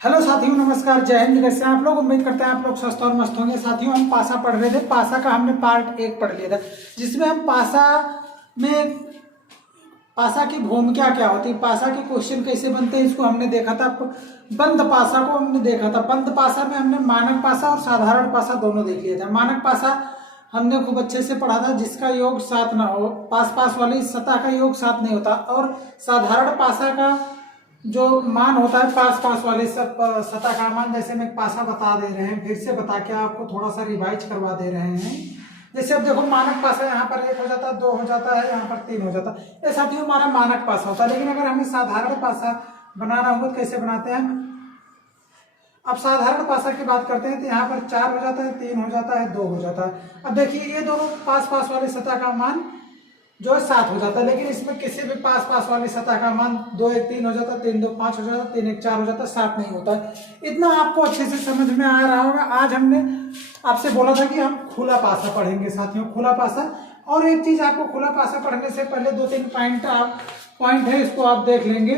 Hello साथियों, नमस्कार, जय हिंद। कैसे हैं आप लोग? उम्मीद करते हैं आप लोग स्वस्थ और मस्त होंगे। साथियों, हम पासा पढ़ रहे थे। पासा का हमने पार्ट 1 पढ़ लिया था, जिसमें हम में पासा की भूमिका क्या होती है, पासा के क्वेश्चन कैसे बनते हैं, इसको हमने देखा था। बंद पासा को हमने देखा था। बंद पासा में हमने मानक पासा और साधारण पासा दोनों देख लिया था। मानक पासा हमने खूब अच्छे से पढ़ा था, जिसका योग 7 ना हो, पास पास वाली सतह का योग 7 नहीं होता। और साधारण पासा का जो मान होता है, पास पास वाले सब सतह का मान, जैसे मैं पासा बता दे रहे हैं, फिर से बता के आपको थोड़ा सा रिवाइज करवा दे रहे हैं। जैसे अब देखो, मानक पासा यहाँ पर 1 हो जाता है, 2 हो जाता है, यहाँ पर 3 हो जाता है। ये साथियों हमारा मानक पासा होता है। लेकिन अगर हमें साधारण पासा बनाना होगा तो कैसे बनाते हैं? अब साधारण पासा की बात करते हैं तो यहाँ पर 4 हो जाता है, 3 हो जाता है, 2 हो जाता है। अब देखिए, ये दोनों पास पास वाले सतह का मान जो है 7 हो जाता है। लेकिन इसमें किसी भी पास पास वाली सतह का मान 2 1 3 हो जाता है, 3 2 5 हो जाता है, 3 1 4 हो जाता है, 7 नहीं होता है। इतना आपको अच्छे से समझ में आ रहा होगा। आज हमने आपसे बोला था कि हम खुला पासा पढ़ेंगे साथियों, खुला पासा। और एक चीज, आपको खुला पासा पढ़ने से पहले 2-3 पॉइंट है, इसको आप देख लेंगे।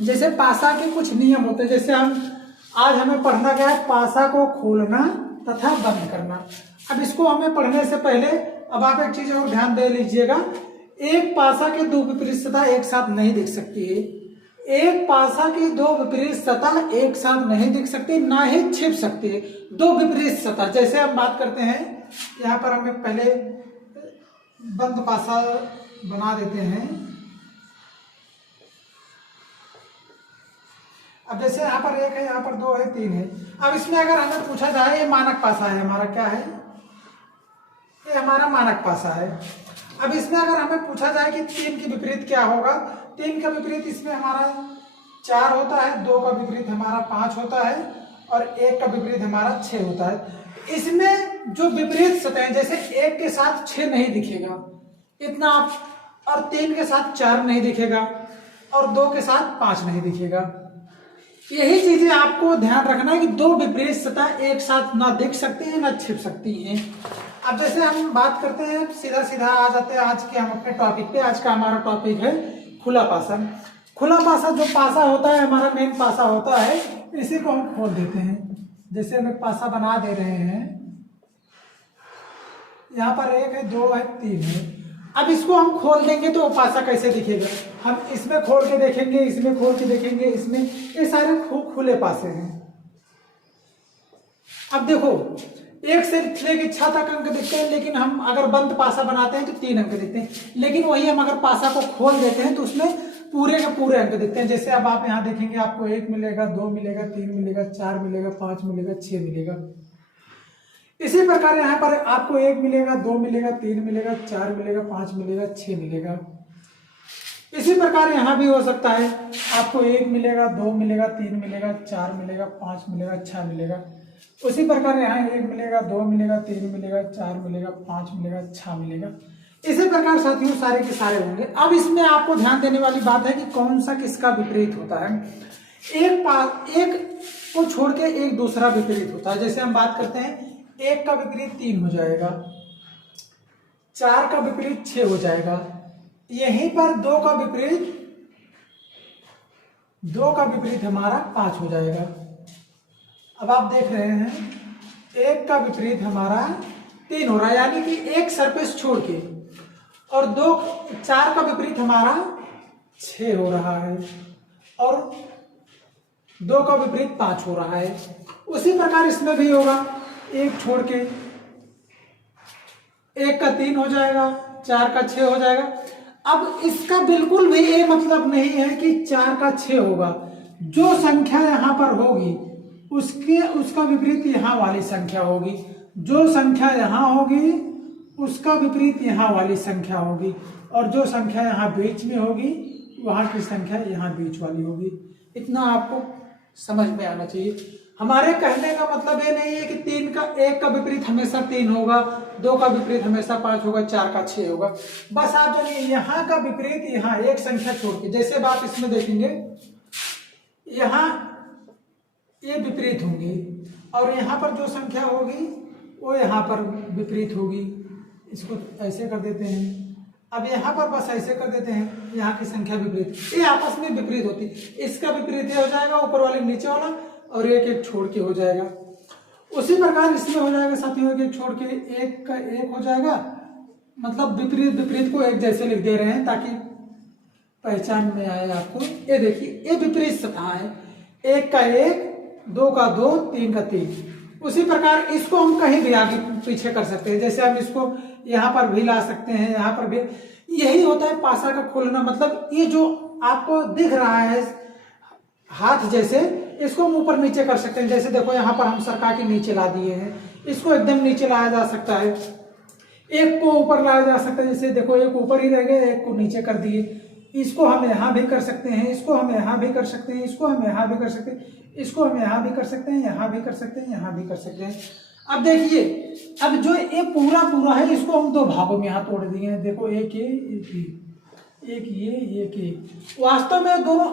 जैसे पासा के कुछ नियम होते हैं। जैसे आज हमें पढ़ना क्या है? पासा को खोलना तथा बंद करना। अब इसको हमें पढ़ने से पहले अब आप एक चीज और ध्यान दे लीजिएगा। एक पासा के दो विपरीत सतह एक साथ नहीं दिख सकती है। एक पासा की दो विपरीत सतह एक साथ नहीं दिख सकती, ना ही छिप सकती है। दो विपरीत सतह, जैसे हम बात करते हैं, यहाँ पर हमें पहले बंद पासा बना देते हैं। अब जैसे यहाँ पर 1 है, यहाँ पर 2 है, 3 है। अब इसमें अगर हमें पूछा जाए, ये मानक पासा है हमारा, क्या है? ये हमारा मानक पासा है। अब इसमें अगर हमें पूछा जाए कि 3 के विपरीत क्या होगा, 3 का विपरीत इसमें हमारा 4 होता है, 2 का विपरीत हमारा 5 होता है, और 1 का विपरीत हमारा 6 होता है। इसमें जो विपरीत सतह, जैसे 1 के साथ 6 नहीं दिखेगा इतना, और 3 के साथ 4 नहीं दिखेगा, और 2 के साथ 5 नहीं दिखेगा। यही चीजें आपको ध्यान रखना है कि दो विपरीत सतह एक साथ ना दिख सकती हैं, ना छिप सकती हैं। अब जैसे हम बात करते हैं, सीधा सीधा आ जाते हैं आज के हम अपने टॉपिक पे। आज का हमारा टॉपिक है खुला पासा। खुला पासा जो पासा होता है, हमारा मेन पासा होता है, इसी को हम खोल देते हैं। जैसे हम एक पासा बना दे रहे हैं, यहाँ पर 1 है, 2 है, 3 है। अब इसको हम खोल देंगे तो पासा कैसे दिखेगा? हम इसमें खोल के देखेंगे, इसमें खोल के देखेंगे, इसमें, ये सारे खुले पासे हैं। अब देखो, 1 से लेके 6 तक अंक दिखते हैं, लेकिन हम अगर बंद पासा बनाते हैं तो 3 अंक दिखते हैं। लेकिन वही हम अगर पासा को खोल देते हैं तो उसमें पूरे के पूरे अंक दिखते हैं। जैसे अब आप यहाँ देखेंगे, आपको 1 मिलेगा, 2 मिलेगा, 3 मिलेगा, 4 मिलेगा, 5 मिलेगा, 6 मिलेगा। इसी प्रकार यहाँ पर आपको 1 मिलेगा, 2 मिलेगा, 3 मिलेगा, 4 मिलेगा, 5 मिलेगा, 6 मिलेगा। इसी प्रकार यहाँ भी हो सकता है, आपको 1 मिलेगा, 2 मिलेगा, 3 मिलेगा, 4 मिलेगा, 5 मिलेगा, 6 मिलेगा। उसी प्रकार यहाँ 1 मिलेगा, 2 मिलेगा, 3 मिलेगा, 4 मिलेगा, 5 मिलेगा, 6 मिलेगा। इसी प्रकार साथियों सारे के सारे होंगे। अब इसमें आपको ध्यान देने वाली बात है कि कौन सा किसका विपरीत होता है। एक को छोड़ के एक दूसरा विपरीत होता है। जैसे हम बात करते हैं, 1 का विपरीत 3 हो जाएगा, 4 का विपरीत 6 हो जाएगा। यहीं पर 2 का विपरीत हमारा 5 हो जाएगा। अब आप देख रहे हैं, 1 का विपरीत हमारा 3 हो रहा है, यानी कि एक सरफेस छोड़ के, और 4 का विपरीत हमारा 6 हो रहा है, और 2 का विपरीत 5 हो रहा है। उसी प्रकार इसमें भी होगा, 1 छोड़ के 1 का 3 हो जाएगा, 4 का 6 हो जाएगा। अब इसका बिल्कुल भी ये मतलब नहीं है कि 4 का 6 होगा। जो संख्या यहाँ पर होगी उसका विपरीत यहाँ वाली संख्या होगी। जो संख्या यहाँ होगी उसका विपरीत यहाँ वाली संख्या होगी, और जो संख्या यहाँ बीच में होगी वहाँ की संख्या यहाँ बीच वाली होगी। इतना आपको समझ में आना चाहिए। हमारे कहने का मतलब ये नहीं है कि 1 का विपरीत हमेशा 3 होगा, 2 का विपरीत हमेशा 5 होगा, 4 का 6 होगा। बस आप जानिए, यहाँ का विपरीत यहाँ एक संख्या छोड़ के, जैसे बात इसमें देखेंगे, यहाँ ये विपरीत होंगी, और यहाँ पर जो संख्या होगी वो यहाँ पर विपरीत होगी। इसको ऐसे कर देते हैं। अब यहाँ पर बस ऐसे कर देते हैं, यहाँ की संख्या विपरीत, ये आपस में विपरीत होती है। इसका विपरीत ये हो जाएगा, ऊपर वाले नीचे वाला, और एक एक छोड़ के हो जाएगा। उसी प्रकार इसमें हो जाएगा साथियों, एक एक छोड़ के एक का एक हो जाएगा, मतलब विपरीत विपरीत को एक जैसे लिख दे रहे हैं ताकि पहचान में आए आपको। ये देखिए ये विपरीत सतह है, एक का एक, दो का दो, तीन का तीन। उसी प्रकार इसको हम कहीं भी आगे पीछे कर सकते हैं, जैसे हम इसको यहाँ पर भी ला सकते हैं, यहाँ पर भी। यही होता है पासा का खोलना, मतलब ये जो आपको दिख रहा है हाथ जैसे, इसको हम ऊपर नीचे कर सकते हैं। जैसे देखो यहाँ पर हम सरका के नीचे ला दिए हैं, इसको एकदम नीचे लाया जा सकता है, एक को ऊपर लाया जा सकता है। जैसे देखो एक ऊपर ही रह गया, एक को नीचे कर दिए। इसको हम यहाँ भी कर सकते हैं, इसको हम यहाँ भी कर सकते हैं, इसको हम यहाँ भी कर सकते हैं, इसको हम यहाँ भी कर सकते हैं, यहाँ भी कर सकते हैं, यहाँ भी कर सकते हैं। अब देखिए, अब जो ये पूरा पूरा है इसको हम दो भागों में यहाँ तोड़ दिए हैं। देखो एक ये, एक ये, एक ये, एक ये। वास्तव में दोनों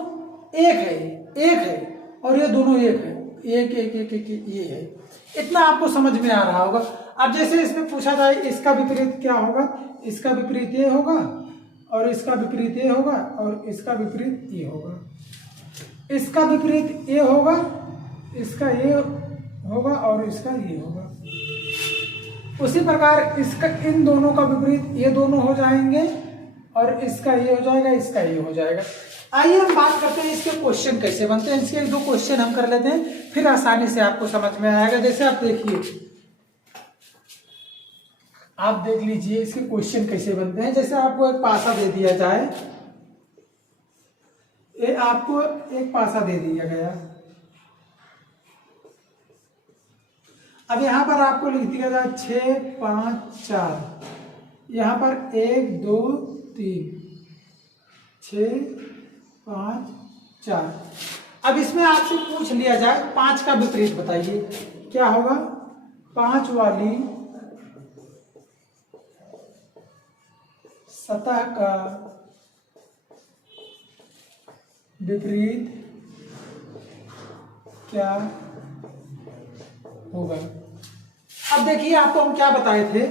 एक है, एक है, और ये दोनों एक है, एक एक एक एक ये है। इतना आपको समझ में आ रहा होगा। अब जैसे इसमें पूछा जाए इसका विपरीत क्या होगा, इसका विपरीत ये होगा, और इसका विपरीत ये होगा, और इसका विपरीत ये होगा। इसका विपरीत ये होगा, इसका ये होगा, और इसका ये होगा। उसी प्रकार इसका इन दोनों का विपरीत ये दोनों हो जाएंगे, और इसका ये हो जाएगा, इसका ये हो जाएगा। आइए हम बात करते हैं इसके क्वेश्चन कैसे बनते हैं। इसके दो क्वेश्चन हम कर लेते हैं, फिर आसानी से आपको समझ में आएगा। जैसे आप देखिए, आप देख लीजिए इसके क्वेश्चन कैसे बनते हैं। जैसे आपको एक पासा दे दिया जाए, ये आपको एक पासा दे दिया गया, अब यहां पर आपको लिख दिया जाए 6 5 4, यहां पर 1 2 3, 6 5 4। अब इसमें आपसे पूछ लिया जाए 5 का विपरीत बताइए क्या होगा। 5 वाली सतह का विपरीत क्या होगा। अब देखिए आपको हम क्या बताए थे,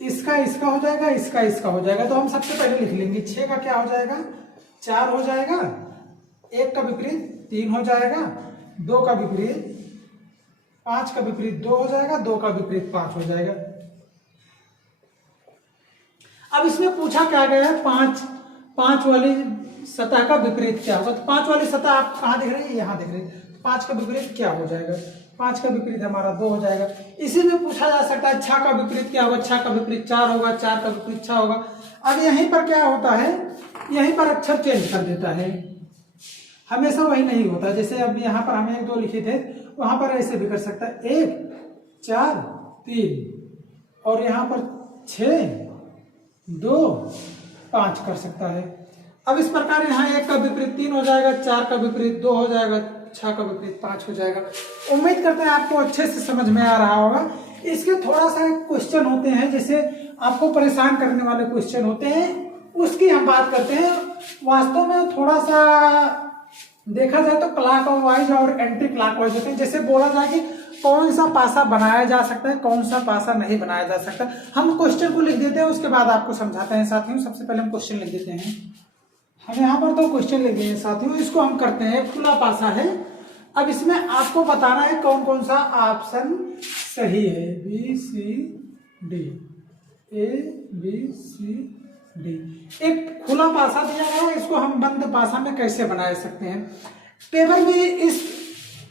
इसका इसका हो जाएगा, इसका इसका हो जाएगा। तो हम सबसे पहले लिख लेंगे 6 का क्या हो जाएगा, 4 हो जाएगा, 1 का विपरीत 3 हो जाएगा, 2 का विपरीत 5 का विपरीत 2 हो जाएगा, 2 का विपरीत 5 हो जाएगा। अब इसमें पूछा क्या गया है, 5 वाली सतह का विपरीत क्या होगा। तो 5 वाली सतह आप कहाँ दिख रही है, यहाँ दिख रही है। 5 का विपरीत क्या हो जाएगा, 5 का विपरीत हमारा 2 हो जाएगा। इसी में पूछा जा सकता है 6 का विपरीत क्या होगा, 6 का विपरीत 4 होगा, 4 का विपरीत 6 होगा। अब यहीं पर क्या होता है, यहीं पर अक्षर चेंज कर देता है, हमेशा वही नहीं होता। जैसे अब यहाँ पर हमें 1 2 लिखे थे, वहां पर ऐसे भी कर सकता है 1 4 3, और यहाँ पर 6 2 5 कर सकता है। अब इस प्रकार यहाँ 1 का विपरीत 3 हो जाएगा, 4 का विपरीत 2 हो जाएगा, 6 का विपरीत 5 हो जाएगा। उम्मीद करते हैं आपको अच्छे से समझ में आ रहा होगा। इसके थोड़ा सा क्वेश्चन होते हैं, जैसे आपको परेशान करने वाले क्वेश्चन होते हैं, उसकी हम बात करते हैं। वास्तव में थोड़ा सा देखा जाए तो क्लॉक वाइज और एंटी क्लॉक वाइज होते हैं। जैसे बोला जाए कि कौन सा पासा बनाया जा सकता है, कौन सा पासा नहीं बनाया जा सकता। हम क्वेश्चन को लिख देते हैं, उसके बाद आपको समझाते हैं साथियों। सबसे पहले हम क्वेश्चन लिख देते हैं। हम यहाँ पर 2 क्वेश्चन लिख दिए साथियों, इसको हम करते हैं। खुला पासा है, अब इसमें आपको बताना है कौन कौन सा ऑप्शन सही है। B C D, A B C D. एक खुला पासा दिया गया है, इसको हम बंद पासा में कैसे बना सकते हैं। पेपर में इस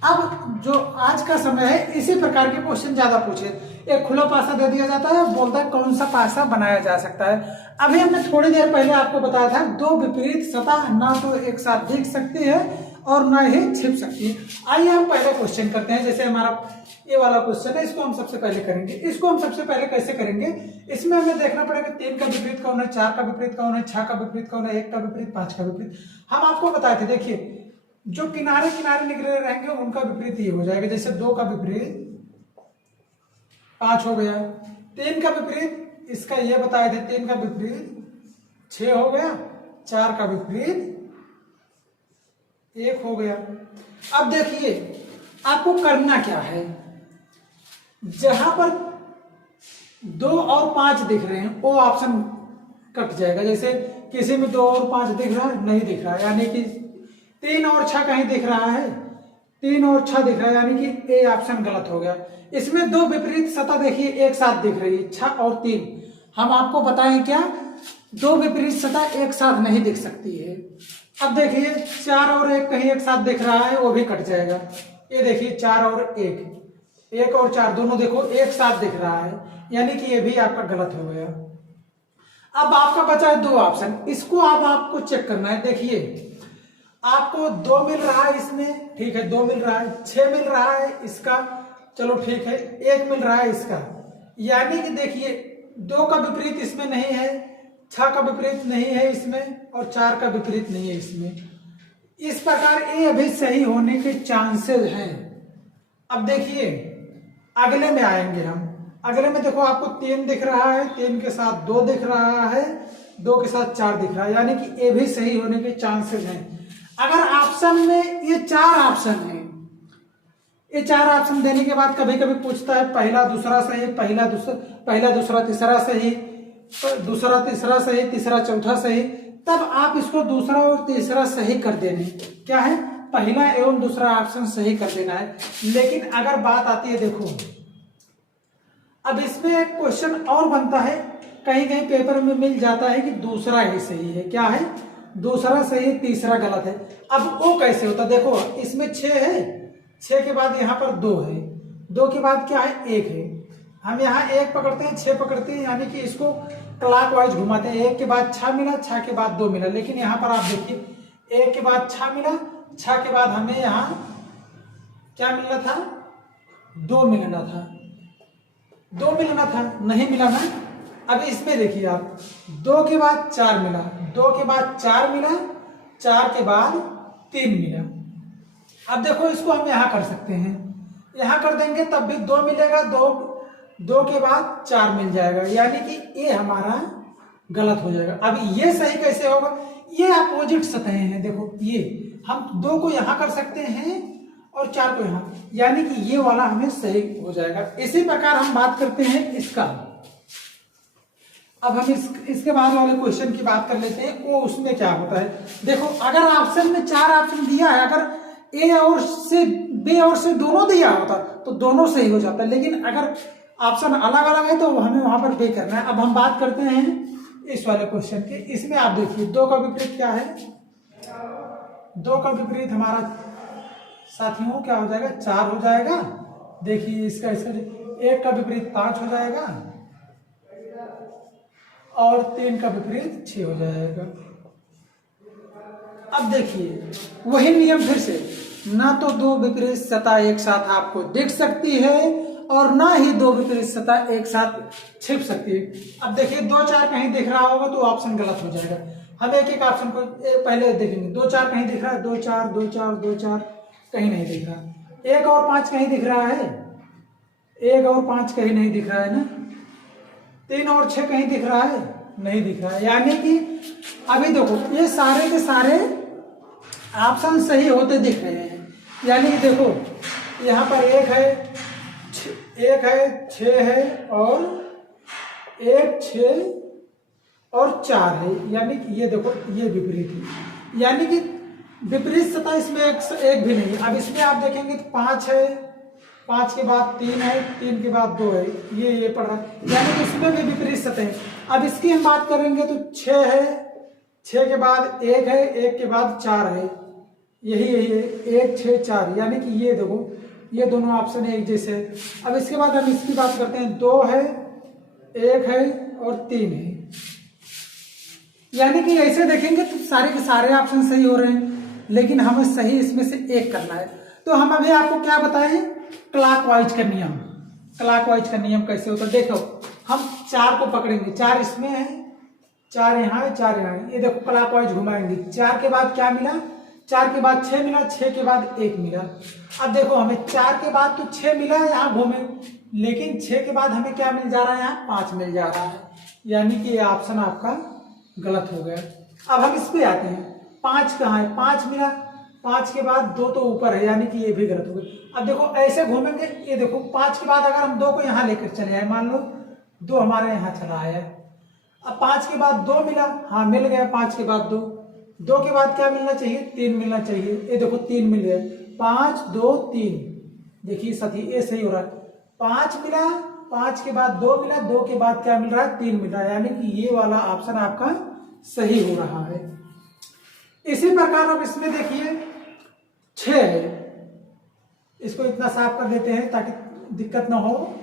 अब जो आज का समय है, इसी प्रकार के क्वेश्चन ज्यादा पूछे। एक खुला पासा दे दिया जाता है, बोलता है कौन सा पासा बनाया जा सकता है। अभी हमने थोड़ी देर पहले आपको बताया था 2 विपरीत सतह ना तो एक साथ दिख सकती है और ना ही छिप सकती है। आइए हम पहले क्वेश्चन करते हैं। जैसे हमारा ये वाला क्वेश्चन है, इसको हम सबसे पहले करेंगे। इसको हम सबसे पहले कैसे करेंगे, इसमें हमें देखना पड़ेगा 3 का विपरीत कौन है, 4 का विपरीत कौन है, 6 का विपरीत कौन है, 1 का विपरीत, 5 का विपरीत। हम आपको बताए थे, देखिए जो किनारे किनारे निकले रहेंगे उनका विपरीत ये हो जाएगा। जैसे 2 का विपरीत 5 हो गया, 3 का विपरीत इसका ये बताए थे, 3 का विपरीत 6 हो गया, 4 का विपरीत 1 हो गया। अब देखिए आपको करना क्या है, जहां पर 2 और 5 दिख रहे हैं वो ऑप्शन कट जाएगा। जैसे किसी में 2 और 5 दिख रहा है, नहीं दिख रहा है, यानी कि 3 और 6 कहीं दिख रहा है, 3 और 6 दिख रहा है, यानी कि ए ऑप्शन गलत हो गया। इसमें दो विपरीत सतह देखिए एक साथ दिख रही है, 6 और 3। हम आपको बताएं क्या, दो विपरीत सतह एक साथ नहीं दिख सकती है। अब देखिए 4 और 1 कहीं एक साथ दिख रहा है, वो भी कट जाएगा। ये देखिए 4 और 1 और 4 दोनों देखो एक साथ दिख रहा है, यानी कि ये भी आपका गलत हो गया। अब आपका बचा है 2 ऑप्शन, इसको आपको चेक करना है। देखिए आपको 2 मिल रहा है इसमें, ठीक है 2 मिल रहा है, 6 मिल रहा है इसका, चलो ठीक है 1 मिल रहा है इसका, यानी कि देखिए 2 का विपरीत इसमें नहीं है, 6 का विपरीत नहीं है इसमें, और 4 का विपरीत नहीं है इसमें। इस प्रकार ये अभी सही होने के चांसेस हैं। अब देखिए अगले में आएंगे हम। अगले में देखो आपको 3 दिख रहा है, 3 के साथ 2 दिख रहा है, 2 के साथ 4 दिख रहा है, यानी कि ये भी सही होने के चांसेस हैं। अगर ऑप्शन में ये 4 ऑप्शन है, ये 4 ऑप्शन देने के बाद कभी कभी पूछता है पहला दूसरा सही, पहला दूसरा तीसरा सही, दूसरा तीसरा सही, तीसरा चौथा सही, तब आप इसको दूसरा और तीसरा सही कर देने, क्या है पहला एवं दूसरा ऑप्शन सही कर देना है। लेकिन अगर बात आती है देखो, अब इसमें एक क्वेश्चन और बनता है, कहीं कहीं पेपर में मिल जाता है कि दूसरा ही सही है, क्या है दूसरा सही है तीसरा गलत है। अब वो कैसे होता, देखो इसमें 6 है, 6 के बाद यहाँ पर 2 है, 2 के बाद क्या है 1 है, हम यहाँ 1 पकड़ते हैं 6 पकड़ते हैं, यानी कि इसको क्लॉकवाइज घुमाते हैं। 1 के बाद 6 मिला, 6 के बाद 2 मिला, लेकिन यहाँ पर आप देखिए 1 के बाद 6 मिला, 6 के बाद हमें यहाँ क्या मिलना था 2 मिलना था, 2 मिलना था, नहीं मिला ना। अब इसमें देखिए आप 2 के बाद 4 मिला, 2 के बाद 4 मिला, 4 के बाद 3 मिला। अब देखो इसको हम यहाँ कर सकते हैं, यहाँ कर देंगे तब भी 2 मिलेगा, 2 के बाद 4 मिल जाएगा, यानी कि ये हमारा गलत हो जाएगा। अब ये सही कैसे होगा, ये अपोजिट सतहें हैं, देखो ये हम 2 को यहाँ कर सकते हैं और 4 को यहाँ, यानी कि ये वाला हमें सही हो जाएगा। इसी प्रकार हम बात करते हैं इसका। अब हम इसके बाद वाले क्वेश्चन की बात कर लेते हैं, वो उसमें क्या होता है। देखो अगर ऑप्शन में 4 ऑप्शन दिया है, अगर ए और से बी और से दोनों दिया होता तो दोनों सही हो जाता है, लेकिन अगर ऑप्शन अलग अलग है तो हमें वहां पर बे करना है। अब हम बात करते हैं इस वाले क्वेश्चन की। इसमें आप देखिए 2 का विपरीत क्या है, 2 का विपरीत हमारा साथियों क्या हो जाएगा 4 हो जाएगा। देखिए इसका 1 का विपरीत 5 हो जाएगा और 3 का विपरीत 6 हो जाएगा। अब देखिए वही नियम फिर से, ना तो 2 विपरीत सतह एक साथ आपको दिख सकती है और ना ही 2 विपरीत सतह एक साथ छिप सकती है। अब देखिए 2 4 कहीं दिख रहा होगा तो ऑप्शन गलत हो जाएगा। हम एक एक ऑप्शन को पहले देखेंगे। 2 4 कहीं दिख रहा है, 2 4 2 4 2 4 कहीं नहीं दिख रहा। 1 और 5 कहीं दिख रहा है, 1 और 5 कहीं नहीं दिख रहा है ना। 3 और 6 कहीं दिख रहा है, नहीं दिख रहा है, यानी कि अभी देखो ये सारे के सारे ऑप्शन सही होते दिख रहे हैं। यानी कि देखो यहाँ पर 1 है 6 है और 1 6 और 4 है, यानी कि ये देखो ये विपरीत है, यानी कि विपरीत सतह इसमें एक भी नहीं है। अब इसमें आप देखेंगे तो 5 है, 5 के बाद 3 है, 3 के बाद 2 है, ये पड़ रहा है, यानी कि इसमें भी विपरीत सतह है। अब इसकी हम बात करेंगे तो 6 है, 6 के बाद 1 है, 1 के बाद 4 है, यही है 1 6 4, यानी कि ये देखो ये दोनों ऑप्शन एक जैसे। अब इसके बाद हम इसकी बात करते हैं, 2 है, 1 है और 3 है, यानी कि ऐसे देखेंगे तो सारे के सारे ऑप्शन सही हो रहे हैं, लेकिन हमें सही इसमें से एक करना है। तो हम अभी आपको क्या बताएं, क्लॉकवाइज का नियम। क्लॉकवाइज का नियम कैसे होता है, देखो हम 4 को पकड़ेंगे, 4 इसमें है, 4 यहाँ है, 4 यहाँ है, ये देखो क्लॉकवाइज घुमाएंगे। 4 के बाद क्या मिला, 4 के बाद 6 मिला, 6 के बाद 1 मिला। अब देखो हमें 4 के बाद तो 6 मिला है यहाँ घूमे, लेकिन 6 के बाद हमें क्या मिल जा रहा है, यहाँ 5 मिल जा रहा है, यानी कि ये ऑप्शन आपका गलत हो गया। अब हम इस पे आते हैं, 5 कहाँ है, 5 मिला, 5 के बाद 2 तो ऊपर है, यानी कि ये भी गलत हो गया। अब देखो ऐसे घूमेंगे, ये देखो 5 के बाद अगर हम 2 को यहाँ लेकर चले आए, मान लो 2 हमारे यहाँ चला आया, अब 5 के बाद 2 मिला, हाँ मिल गया, 5 के बाद 2 के बाद क्या मिलना चाहिए, 3 मिलना चाहिए, ये देखो 3 मिल गया। 5 2 3, देखिए साथी ये सही हो रहा है। 5 मिला, 5 के बाद 2 मिला, 2 के बाद क्या मिल रहा है, 3 मिल रहा है, यानी कि ये वाला ऑप्शन आपका सही हो रहा है। इसी प्रकार अब इसमें देखिए 6 है, इसको इतना साफ कर देते हैं ताकि दिक्कत ना हो।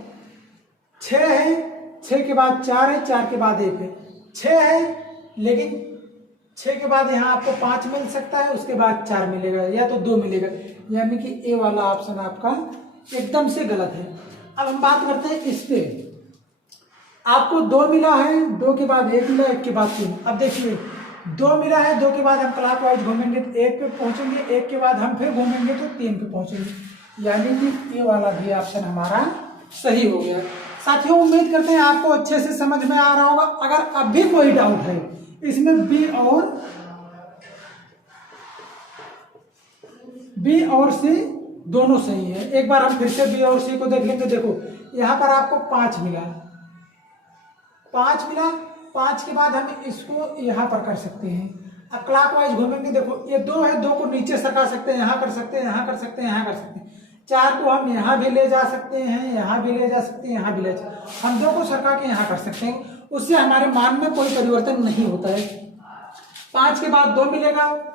6 है, 6 के बाद 4 है, 4 के बाद 1 है, 6 है, लेकिन 6 के बाद यहाँ आपको 5 मिल सकता है, उसके बाद 4 मिलेगा या तो 2 मिलेगा, यानी कि ए वाला ऑप्शन आपका एकदम से गलत है। अब हम बात करते हैं इस पे, आपको 2 मिला है, 2 के बाद 1 मिला, 1 के बाद 3। अब देखिए 2 मिला है, 2 के बाद हम क्लॉकवाइज घूमेंगे तो 1 पे पहुंचेंगे, 1 के बाद हम फिर घूमेंगे तो 3 पे पहुंचेंगे, यानी कि ये वाला भी ऑप्शन हमारा सही हो गया। साथियों उम्मीद करते हैं आपको अच्छे से समझ में आ रहा होगा। अगर अब भी कोई डाउट है इसमें बी और सी दोनों सही है। एक बार हम फिर से बी और सी को देख लेंगे। देखो यहाँ पर आपको 5 मिला, 5 मिला, 5 के बाद हम इसको यहाँ पर कर सकते हैं। अब क्लॉकवाइज घूमेंगे, देखो ये 2 है, 2 को नीचे सरका सकते हैं, यहाँ कर सकते हैं, यहाँ कर सकते हैं, यहाँ कर सकते हैं। 4 को हम यहाँ भी ले जा सकते हैं, यहाँ भी ले जा सकते हैं, यहाँ भी ले जा, हम 2 को सरका के यहाँ कर सकते हैं, उससे हमारे मान में कोई परिवर्तन नहीं होता है। 5 के बाद 2 मिलेगा,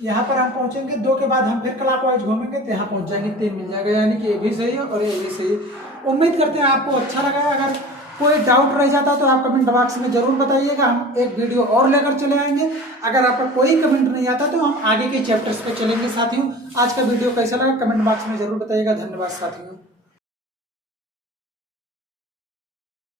यहाँ पर हम पहुंचेंगे, 2 के बाद हम फिर क्लॉकवाइज घूमेंगे तो यहाँ पहुंच जाएंगे, 3 मिल जाएगा, यानी कि ये भी सही है और ये भी सही है। उम्मीद करते हैं आपको अच्छा लगा। अगर कोई डाउट रह जाता तो आप कमेंट बॉक्स में जरूर बताइएगा, हम एक वीडियो और लेकर चले आएंगे। अगर आपका कोई कमेंट नहीं आता तो हम आगे के चैप्टर्स पे चलेंगे। साथियों आज का वीडियो कैसा लगा कमेंट बॉक्स में जरूर बताइएगा। धन्यवाद साथियों।